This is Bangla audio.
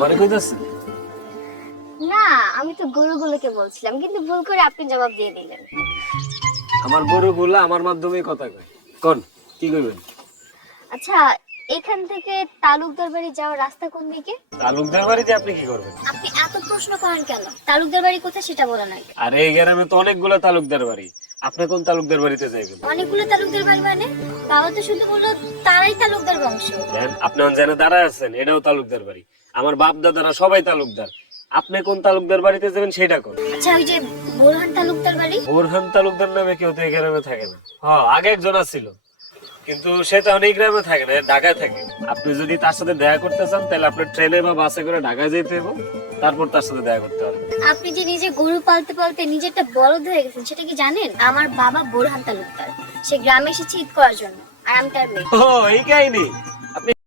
আমারে কইতাছেন? না, আমি তো গরুগুলোকে বলছিলাম, কিন্তু ভুল করে আপনি জবাব দিয়ে দিলেন। আমার গরুগুলা আমার মাধ্যমেই কথা কয়। কোন কি কইবেন? আচ্ছা, এখান থেকে তালুকদার বাড়ি যাওয়ার রাস্তা কোন দিকে? তালুকদার বাড়িতে আপনি কি করবেন? আপনি এত প্রশ্ন করেন কেন? তালুকদার বাড়ি কোথায় সেটা বলেন আগে। আরে এই গ্রামে তো অনেকগুলো তালুকদার বাড়ি, আপনি কোন তালুকদার বাড়িতে যাইবেন? অনেকগুলো তালুকদার বাড়ি মানে? বাবা তো শুধু বললো তারাই তালুকদার বংশ। দেন, আপনি অনজানে দাঁড়ায় আছেন, এটাও তালুকদার বাড়ি। আমার বাপ দাদারা সবাই তালুকদার। আপনি কোন তালুকদার বাড়িতে যাবেন সেটা কোন। আচ্ছা, ওই যে বোরহান তালুকদার বাড়ি? বোরহান তালুকদার নামে কেউ তো এই গ্রামে থাকে না। হ্যাঁ, আগে একজন ছিল, কিন্তু সে তো অনেক গ্রামে থাকে না, ঢাকায় থাকে। আপনি যদি তার সাথে দেখা করতে চান তাহলে আপনার ট্রেনে বা বাসে করে ঢাকায় যেতে হবে, তারপর তার সাথে দেখা করতে হবে। আপনি যে নিজে গরু পালতে পালতে নিজে একটা বলদ হয়ে গেছেন, সেটা কি জানেন? আমার বাবা বোরহান তালুকদার, সে গ্রামে এসেছে ঈদ করার জন্য, আর আমি তার মেয়ে। ও, এই কাহিনী। আপনি